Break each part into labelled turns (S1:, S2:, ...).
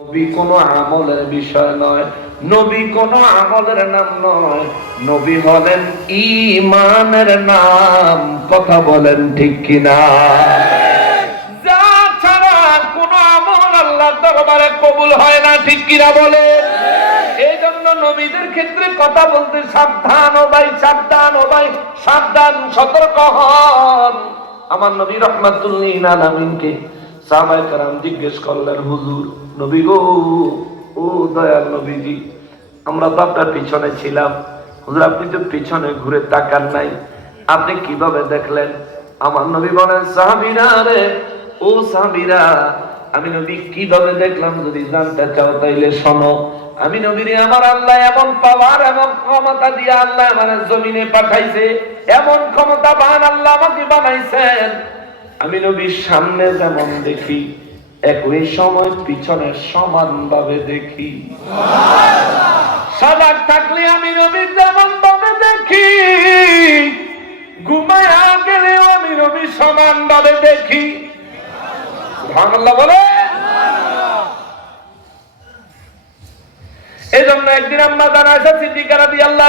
S1: নবী আমলের বিষয় নয়, নবী আমলের নাম নয়। নবী হলেন ইমানের নাম, কথা বলেন ঠিক কিনা? যা ছাড়া আমল আল্লাহ দরবারে কবুল হয় না, ঠিক কিনা বলে এই জন্য নবীদের ক্ষেত্রে কথা বলতে সাবধান ও ভাই, সাবধান ও ভাই, সাবধান, সতর্ক হন। আমার নবী রহমাতুল্লিন আলামিনকে সাহাবায়ে কারাম জিজ্ঞেস করলেন, হুজুর, নবী গো, ও দয়াল নবীজি, আমরা তো আপনার পিছনে ছিলাম। হুজুর, আপনি তো পিছনে ঘুরে তাকান নাই। আপনি কীভাবে দেখলেন? আমার নবী বলেন, সাহাবীরা রে, ও সাহাবীরা, আমি নবী কীভাবে দেখলাম যদি জানতে চাও তাইলে শোনো। আমি নবীরে আমার আল্লাহ এমন পাওয়ার এবং ক্ষমতা দিয়ে আল্লাহ আমার জমিনে পাঠাইছে, এমন ক্ষমতা বান আল্লাহ আমাকে বানাইছেন। আমি নবীর সামনে যেমন দেখি, একই সময় পিছনে সমান ভাবে দেখি। সজাগ থাকলে আমি নবীর যেমন ভাবে দেখি, ঘুমায় গেলেও আমি নবী সমান দেখি। সুবহানাল্লাহ বলে। এই জন্য একদিন আম্মা জানা আছে সিদ্দিকারা দিয়ে আল্লাহ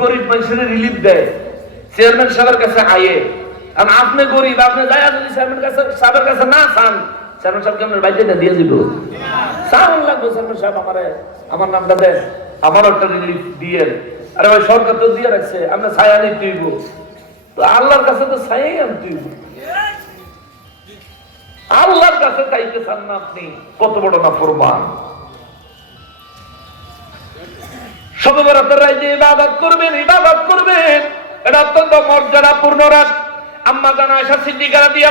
S1: গরিব মানুষের রিলিফ দেয়। চেয়ারম্যান সাহেবের কাছে আয়ে। আর আপনি গরিব, আপনি যায় যদি চেয়ারম্যান কাছে সাহেবের কাছে না চান চেয়ারম্যান সাহেবকে আপনার দিয়ে দিব। লাগবে চেয়ারম্যান সাহেব আমারে, আমার নামটা দেন। আমারও একটা রিলিফ দিয়ে আরে ভাই, সরকার তো দিয়ে রাখছে আপনি ছায়া নিতে হইব তো আল্লাহর কাছে তো ছায়াই আনতে হইব আল্লাহর কাছে চাইতে চান না আপনি, কত বড় না ফরমান সববরাতের যে ইবাদত করবেন ইবাদত করবেন। এটা অত্যন্ত মর্যাদাপূর্ণ রাত। আম্মা জানা আয়সা সিদ্দিকারা দিয়ে